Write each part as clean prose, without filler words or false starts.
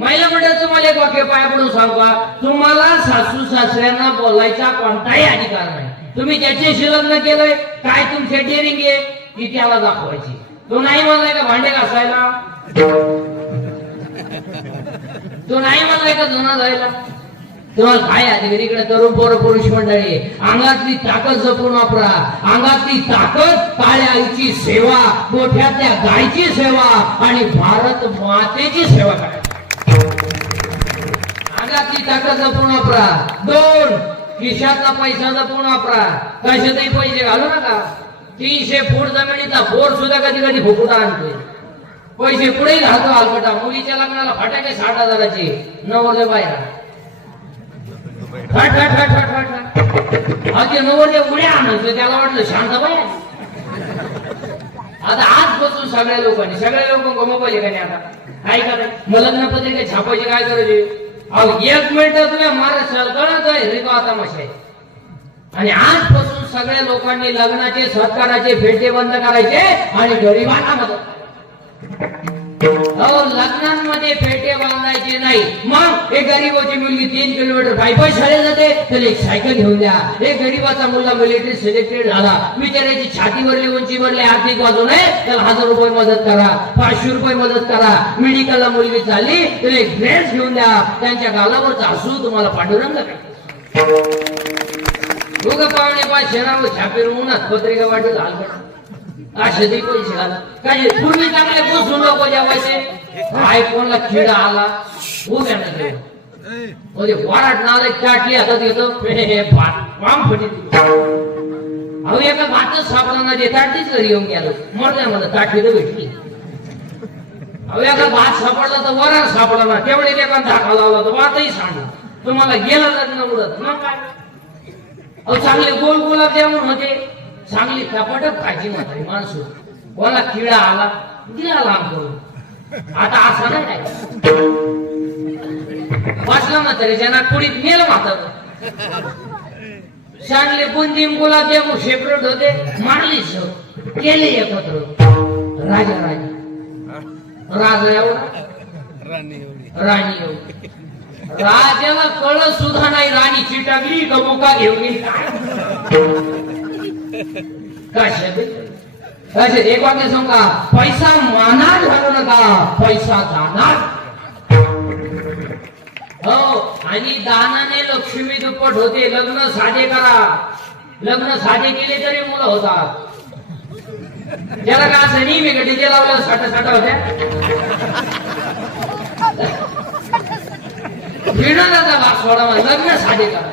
महिला मंडळ तुम्हाला एक वाक्य पाया पडून सांगू का, तुम्हाला सासू सासऱ्यांना बोलायचा कोणताही अधिकार नाही. तुम्ही ज्याच्याशी लग्न केलंय काय तुमची डेअरिंग आहे ती त्याला दाखवायची. तो नाही म्हणलाय का भांडे घासायला, तो नाही म्हणलाय का धुणं धुवायला, तुम्हाला काय अधिकार. इकडे तरुण पोर पुरुष मंडळी, अंगातली ताकद जपून वापरा. अंगातली ताकद काळ्या आईची सेवा, मोठ्यातल्या गायची सेवा आणि भारत मातेची सेवा करा. अंगातली ताकद जपून वापरा. 2 खिशातला पैसा जपून वापरा. कशातही पैसे घालू नका. 300 फूट जमिनीचा बोर सुद्धा कधी कधी फुकुटा आणतोय. पैसे पुढे घालतो हलकटा. मुलीच्या लग्नाला फटाके 60,000चे, नवरदेव बाहेर फट फट फट फट फट. अगदी नवरदेव उड्या आणायचं, त्याला वाटलं शांत बाई. आता आजपासून सगळ्या लोकांनी, सगळ्या लोक मोबाईल आहे का नाही, आता काय करायचं, मग लग्न पत्रिका छापायची काय करायचे. अहो 1 मिनिट तुम्ही महाराष्ट्राला कळत आहे रिका तमाशा आहे. आणि आजपासून सगळ्या लोकांनी लग्नाचे सत्काराचे फेटे बंद करायचे आणि गरिबांना मदत. अहो लग्नांमध्ये फेटे बांधायचे नाही. मग एक गरीबाची मुलगी 3 किलोमीटर पायी शाळेत जाते, त्याला एक सायकल घेऊन द्या. एक गरीबाचा मुलगा मिलिटरी सिलेक्टेड झाला, बिचाऱ्याची छाती भरली, उंची भरली, आर्थिक बाजूने, त्याला 1000 रुपये मदत करा, 500 रुपये मदत करा. मेडिकलला मुलगी चालली, त्याला एक ड्रेस घेऊन द्या. त्यांच्या गालावरचा हसू तुम्हाला पांडुरंग काय. लोक पाहुणे 500 नाव छापे उन्हात पत्रिका वाटत हलकट असे ते पैसे घाला. काय पूर्वी चांगले बसून लोक जेवायचे. काय कोणाला किडा आला उभ्या नका वराट नाला चाटली हातात घेतो वाम फटी. अहो एका भातच सापडा ना, ते ताटलीच घरी येऊन गेलं. मरल्या मला ताटली तर भेटली. अहो एका भात सापडला तर वराट सापडला ना, तेवढे एका धाका लावला तर भातही सांडला. तुम्हाला गेला लग्न उडत मग काय. अहो चांगले गोल गुलाबजामुन होते, चांगली टपाटप खायची म्हातारी माणसं. कोणाला किडा आला दिला लांब करून. आता असं नाही काय वाचला म्हातारीच्या नागपुडीत नेलं म्हातार. सांडले बुंदीम गुलाबजामुन सेपरेट होते, मारली सर केले एकत्र. राजा एवढा राणी एवढी. राजाला कळत सुद्धा नाही राणी चिटाकली का मुका घेऊन गेली. एक वाक्य सांगा, पैसा मानात घालू नका, पैसा दानात. हो आणि दानाने लक्ष्मी दुप्पट होते. लग्न साधे करा. लग्न साधे केले तरी मुलं होतात. त्याला का असं नाही मी डीजे लावलं 60 होत्या. विनोदाचा भाग सोडा, लग्न साधे करा.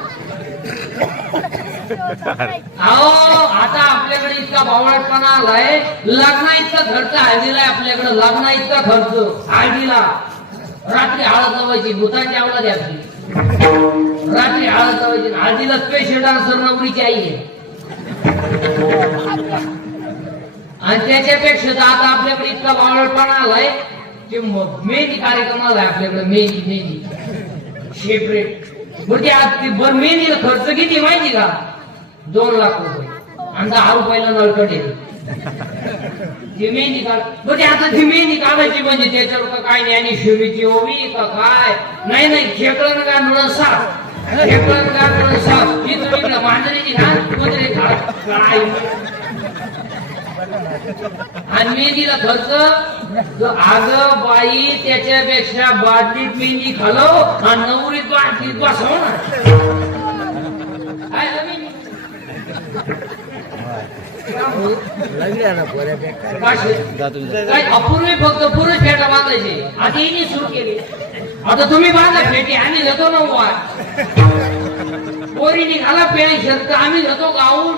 अहो आता आपल्याकडे इतका बावळटपणा आलाय. लग्ना इतका खर्च हळदीला आपल्याकडे. लग्ना इतका खर्च हळदीला. रात्री हळद लावायची, भूतांची आवडा द्यायची. रात्री हळद लावायची. हळदीला स्पेशल डान्सर नवरीची आई आहे. आणि त्याच्यापेक्षा आता आपल्याकडे इतका बावळटपणा आलाय की मेहंदी कार्यक्रम आलाय आपल्याकडे. मेहंदी सेपरेट. मेहंदीला खर्च किती माहिती का, 2 लाख रुपये. आणि 10 रुपयाला नळकट येते. ती मेहंदी काढ. आता ती मेहंदी काढायची म्हणजे त्याच्यावर काय ज्ञानी शिवीची ओवी का काय नाही. खेकळण का मिळून साफ, खेकळण का मिळून साफ. ही तुम्ही मांजरीची घाल कुत्रे काय. आणि मेहंदीला खर्च आग बाई त्याच्यापेक्षा बाटलीत मेहंदी घालव आणि नवरीत बाटलीत बसव ना. अपूर्वी फक्त पुरुष फेटा बांधायचे. आता हिने सुरू केली. आता तुम्ही बांधा फेटी, आम्ही जातो ना वा पोरीने घाला पेळी शर्ट, आम्ही जातो गाऊन.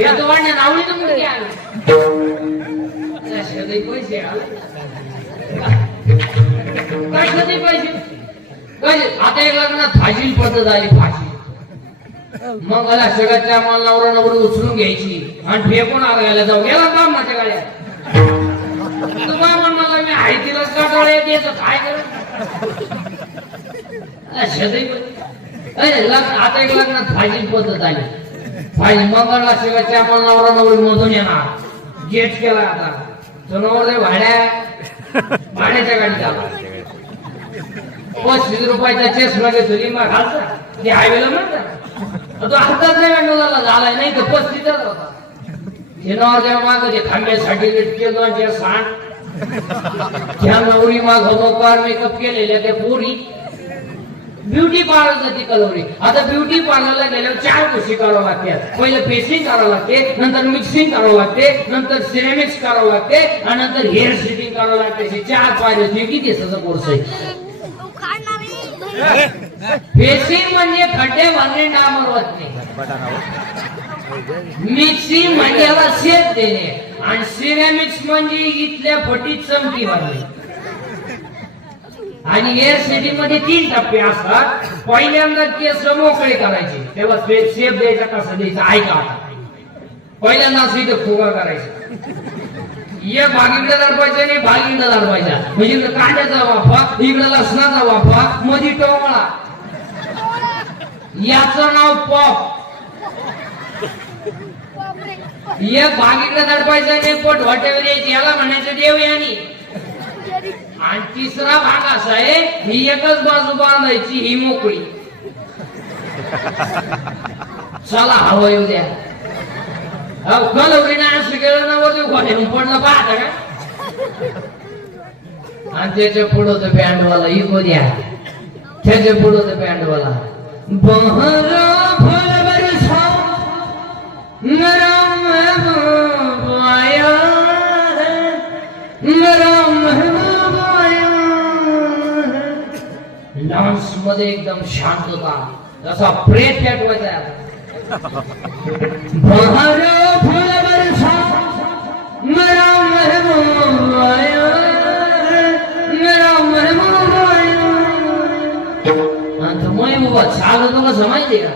या तो वाढण्या नावडी तर मुलगी आली. पैसे आता एक लग्नात फाशी पद्धत आली. फाशी मग मला सगळ्याच्या मला नवरा नवरी उचलून घ्यायची आणि फेकून आगायला जाऊ गेला का माझ्या गाड्या. तुम्हाला मला मी आई तिला काटाळे द्यायचं काय करत. आता एक लग्नात फाशी पद्धत आली. फाशी मंगळला शिवाच्या मला नवरा नवरी मधून येणार. गेट केला आता तो नवरा भाड्याच्या गाडीत आला. ₹35 चष्मा घेतो लिंबा घालता ते हायवेला म्हणता तो हातात नाही मुलाला झालाय नाही तर 35चा होता हे जेव्हा माग ते खांब्यासाठी केलं दोन सांड त्या नवरी माग होमोकार मेकअप केलेल्या त्या पोरी ब्युटी पार्लर जाती कलोरी आता ब्युटी पार्लरला गेल्यावर 4 गोष्टी करावं लागतात पहिलं फेसिंग करावं लागते नंतर मिक्सिंग करावं लागते नंतर सिरेमिक्स करावं लागते आणि नंतर हेअर सेटिंग करावं लागते हे 4 पायऱ्या किती दिवसाचा कोर्स आहे फेसिंग म्हणजे खड्डे भरणे डांबरवत नाही मिक्सिंग म्हणजे याला शेत देणे आणि सिरेमिक्स म्हणजे इथल्या फटीत चमकी भरणे आणि हेअर सेटिंग मध्ये 3 टप्पे असतात पहिल्यांदा केस मोकळे करायचे तेव्हा शेप द्यायचा कसा द्यायचा ऐका आता पहिल्यांदा असं इथं फुगा करायचा एक भागीकडे दडपायचा आणि भागीकडे दडपायचा म्हणजे इकडे कांद्याचा वाफा इकडे लसणाचा वाफा मध्ये टोमळा याचं नाव पॉप एक भागीकडे दडपायचा आणि पोट वाट्यावर यायची याला म्हणायचं देवयानी आणि तिसरा भाग असा आहे ही एकच बाजू बांधायची ही मोकळी चला हवा येऊ द्या कलवरीने असं केलं ना वरती घोड्याहून पडलं पाहता का आणि त्याच्या पुढं तर बँडवाला इको द्या त्याच्या पुढं तर बँडवाला बहरा फुल बरसा नरम महबूबाया नरम महबूबाया डान्स मध्ये एकदम शांतता जसा प्रेत पेटवायचा बहरा फुल बरसा नरम महबूबाया नरम महबूबाया आणि महबूबा चालू तुला समजते का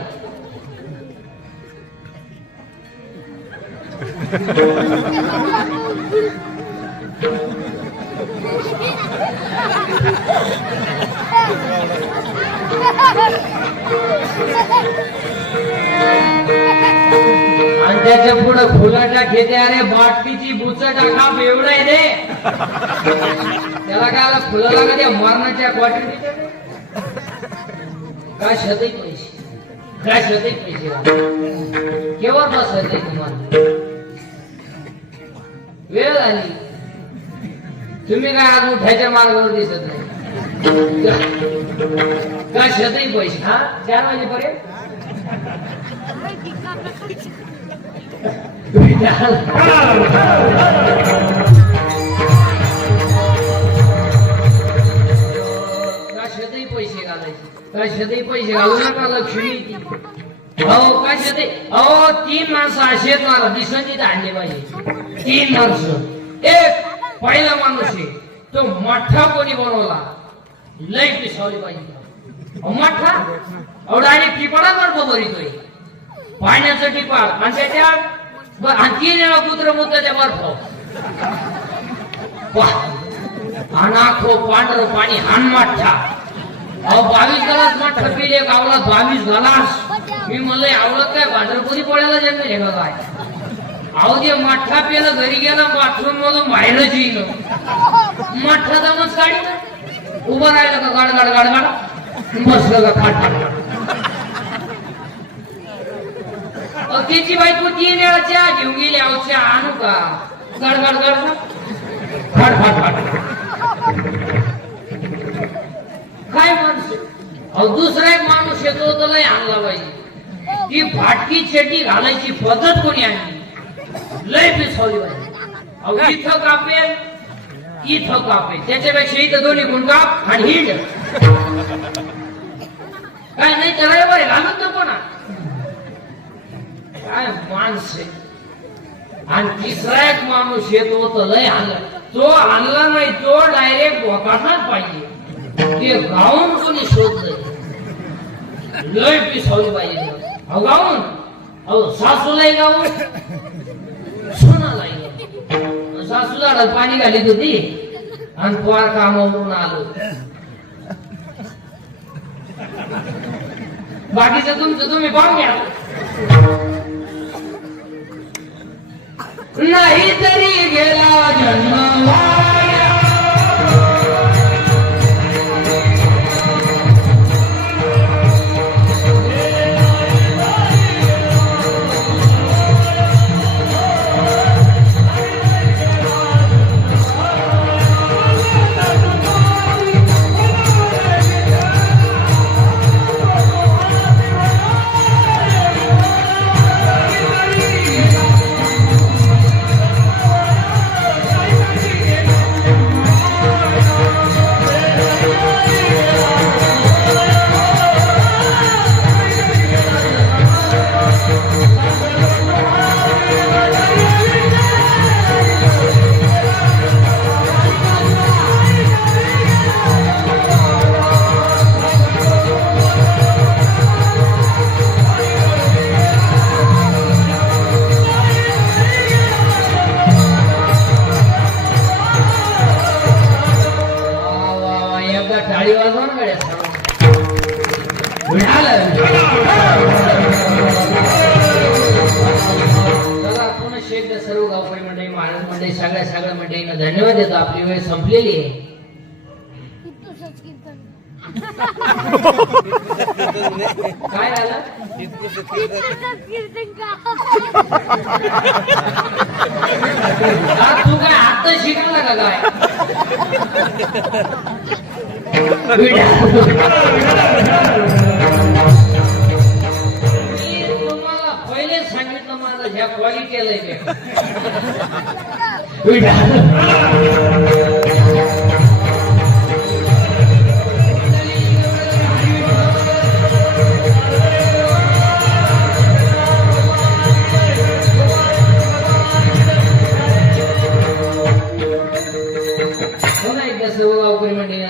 आणि त्याच्या पुढे फुलाच्या खेत्या अरे बाटलीची बुचटा खाप एवढा आहे रे त्याला काय आला फुलं लागत या मरणाच्या क्वार्टर काय शतही पैसे काय शतही पैसे केव्हा बसायचे तुम्हाला वेळ झाली तुम्ही काय आज उठायच्या मार्गावर दिसत नाही काय शतही पैसे हा 4 वाजेपर्यंत कशातही पैसे घालायचे कशातही पैसे घालू नका लक्ष्मी अहो कशात अहो 3 माणसं असेच मला दिसणीत आणले पाहिजे 3 माणसं एक पहिला माणूस आहे तो मठ्ठा कोणी बनवला लई पिसावली पाहिजे मठ्ठा एवढा आणि टिपाडावर बरीतोय पाण्याचं टिपाड आणि त्याच्यात 3 वेळा कुत्र मुद्द त्या बर्फ अनाखो पांढर पाणी हान मठ्ठा अहो 22 ग्लास मठ्ठा पिले गावला 22 ग्लास मी म्हणलं आवडत काय भांडरपुरी पोळ्याला जन्म आहे का काय अहो ते मठ्ठा पेलं घरी गेला बाथरूम मधून बाहेरच येईल मठ्ठा जाऊनच काढी उभं राहिलं का गाड गाड गाड गाड बसलं का खाट खाट त्याची बायको 3 वेळा चहा घेऊन गेली अहो चहा आणू का गड गड गड फाट फाट फाट काय माणूस अहो दुसरा एक माणूस येतो तर लय आणला पाहिजे ती फाटकी चेटी घालायची पद्धत कोणी आणली लय पिसावली पाहिजे अहो इथं कापेल इथं कापेल त्याच्यापेक्षा इथं दोन्ही गुण काप आणि हिंड काय नाही करायला बरे घालत नको ना काय माणूस आहे आणि तिसरा एक माणूस येतो तर लय आणला तो आणला नाही तो डायरेक्ट भोकाटाच पाहिजे ते गाऊन कोणी शोधलंय लय पिसावली पाहिजे अहो गाऊन अहो सासूलाही गाऊन सोनालाही सासू झाडात पाणी घालीत होती आणि पोर कामावरून आलो बाकीचं तुमचं तुम्ही पाहून घ्या नाही तरी गेला जन्म एकदा टाळी वाजवा ना गाड्या सर्व. चला पुन्हा शेख सर्व गावकरी मंडळी महाराज मंडळी सगळ्या मंडळींना धन्यवाद देतो. आपली वेळ संपलेली आहे. काय झालं तू काय आता शिकला का काय तुम्हाला पहिले सांगितलं माझं ह्या क्वालिटीला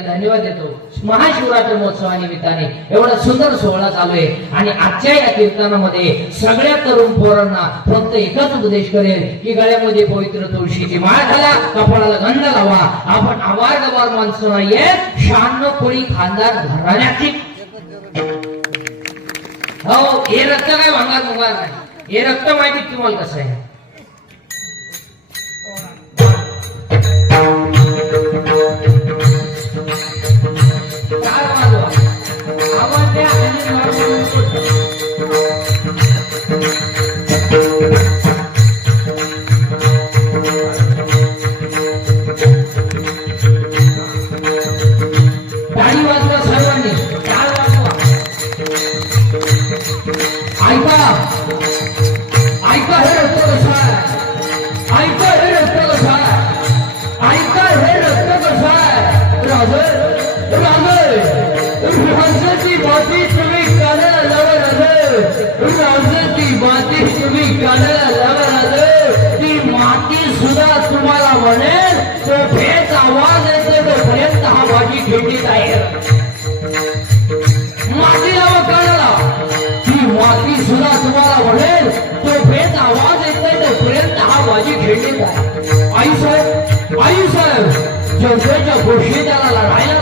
धन्यवाद देतो. महाशिवरात्री महोत्सवानिमित्ताने एवढा सुंदर सोहळा चालू आहे आणि आजच्या या कीर्तनामध्ये सगळ्या तरुण पोरांना फक्त एकच उपदेश करेल की गळ्यामध्ये पवित्र तुळशीची माळ घाला, कपाळाला गंध लावा. आपण आवार गवार माणसं नाहीये, शहाण्णव कोळी खानदार घराण्याची. हो हे रक्त काय भांगार मुगार नाही. हे रक्त माहिती तुम्हाला कसं आहे. तुम्हाला म्हणेल तो भेट आवाज येतो तोपर्यंत हा माझी खेळीत आहे. मातीला व काढला ती माती सुद्धा तुम्हाला म्हणेल तो भेट आवाज येतो तोपर्यंत हा माझी खेळीत आहे. आई साहेब जनतेच्या गोष्टी त्याला लढायला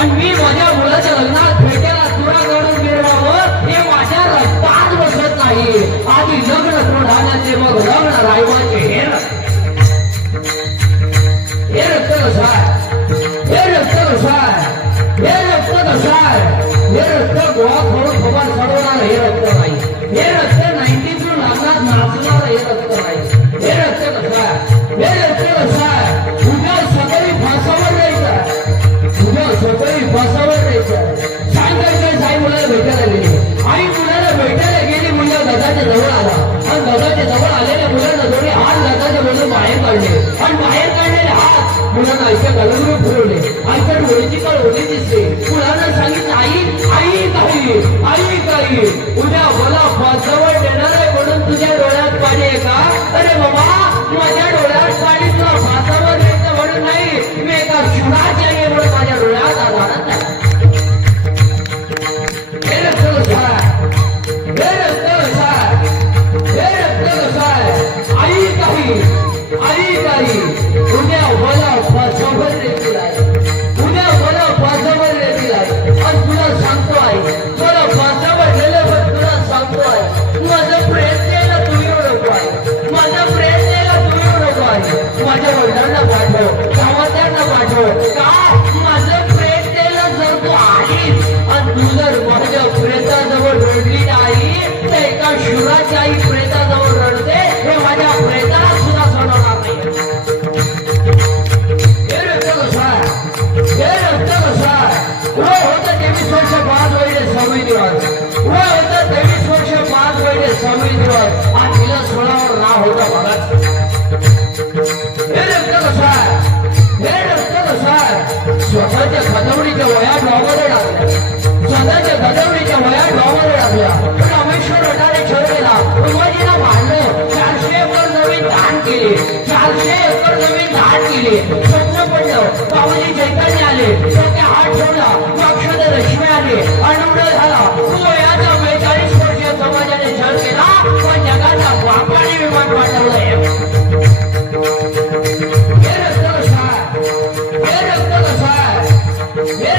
आणि मी माझ्या मुलाच्या लग्नात भेटायला तुरा काढून मिळवावं हे माझ्या रक्तात बसत नाही. आधी लग्न तोडाण्याचे मग लग्न रायवाचे हे रक्त कसं आहे. हे रक्त कसं आहे. हे रक्त कसं आहे. हे रक्त गोळा करून खबर चढवणार हे रक्त नाही. हे रक्त 90 लग्नात नाचणार हे रक्त नाही. हे रक्त कसं आहे. हे रक्त कसं आहे. उद्या सकाळी फासावर द्यायचं. उद्या सकाळी फासावर द्यायचं. सायंकाळच्या साई मुलाला भेटायला गेली. आई मुलाला भेटायला गेली. मुलगा दादाच्या जवळ आला आणि दादाच्या जवळ आलेल्या मुलाला दोन्ही हात दादाच्या बोलून बाहेर काढले आणि बाहेर काढलेले हात मुलांना आईच्या गळ्यावर फिरवले. आईच्या डोळ्याची काळ होती दिसते. मुलांना सांगितलं आई काही उद्या मला फासावर देणार आहे म्हणून तुझ्या डोळ्यात पाणी आहे का. अरे बाबा माझ्या डोळ्यात पाणी तुला फासावर द्यायचं म्हणून नाही. मी एका शिवराच्या आहे म्हणून माझ्या डोळ्यात आधारच नाही. हे रक्त कसं आहे. हे रक्त कसं आहे. हे रक्त कसं आहे. आई काही उद्या मला फासावर देतील आहे. उद्या मला फासावर देतील आहे. आणि तुला सांगतो आहे मला फासावर दिलं पण तुला सांगतो आहे माझं प्रयत्नाला तू येऊ नको आहे. माझ्या प्रयत्नाला तू येऊ नको आहे. माझ्या वडिलांना पाठव, गावात्यांना पाठव. का माझं प्रयत्नाला जर तू आलीस आणि तू जर माझ्या प्रेताजवळ रडली नाही तर एका शिवराची आई प्रेताजवळ रडते हे माझ्या प्रेताला सुद्धा सोडवणार नाही. हे रक्त कसं आहे. हे रक्त कसं आहे. होतं 23 वर्ष 5 वय 6 दिवस. होतं 23 वर्ष 5 वय 6 दिवस आणि तिला 16वर नाव होतं बघाच. हे रक्त कसं आहे. हे रक्त कसं आहे. स्वतःच्या खदवडीच्या वया डॉबरे टाकल्या. स्वतःच्या खदवडीच्या वया डॉबरे टाकल्या. रामेश्वर रटाने ठरवलेला उमाजीला मारलं. 400 एकर जमीन दान केली. 400 एकर जमीन दान केली. स्वप्न पडलं. पावली चैतन्य आले. त्याच्या हात ठेवला. अक्षद रश्मी आले. आनंद झाला. वयाचा 42 वर्षीय समाजाने छळ केला पण जगाचा बापाने विमान वाढवलंय. हे रक्त कसं आहे. हे रक्त कसं आहे. हे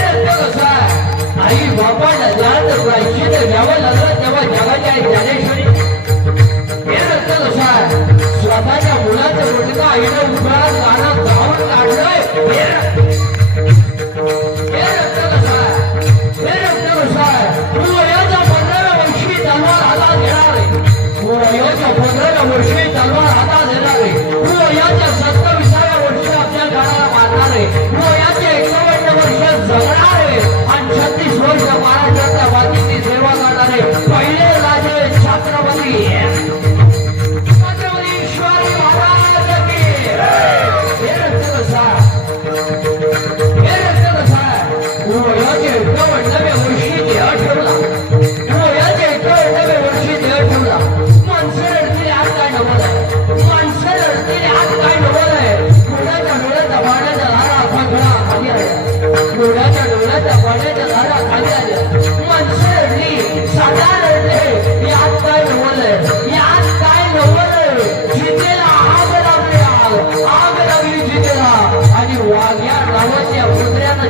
आई बापाला जात प्रायश्चित घ्यावं लागलं तेव्हा जगाच्या आई ज्ञानेश्वरी हे रक्त कसा स्वतःच्या मुलाचं मुलगा आईनं उभा गाणं गाऊन काढलंय हे रक्त कसा तू वयाच्या 15व्या वर्षी तलवार हातात घेणार आहे तू वयाच्या 15व्या वर्षी तलवार हातात घेणार आहे तू वयाच्या 27व्या वर्षी आपल्या गाण्याला मारणार आहे तू वयाच्या 51 वर्षात जगणार आहे आणि 36 वर्ष महाराष्ट्राच्या मातीची सेवा करणार आहे पहिले राजे छत्रपती शिवाजी महाराज की हे रक्त कसा वयाचे 51व्या वर्षी देह ठेवला वयाच्या 51व्या वर्षी देह ठेवला माणसं रडतील आज काय नवल आहे माणसं रडतील आज काय नवल आहे डोळ्याच्या पाण्याच्या धारा खळखळा खाली आल्या डोळ्याच्या पाण्याच्या धारा खाली आल्या माणसं रडली साधा रडले यात काय नवल आहे यात काय नवल आहे जितेला आग लागली जितेला आणि वाघ्या नावाच्या कुत्र्यानं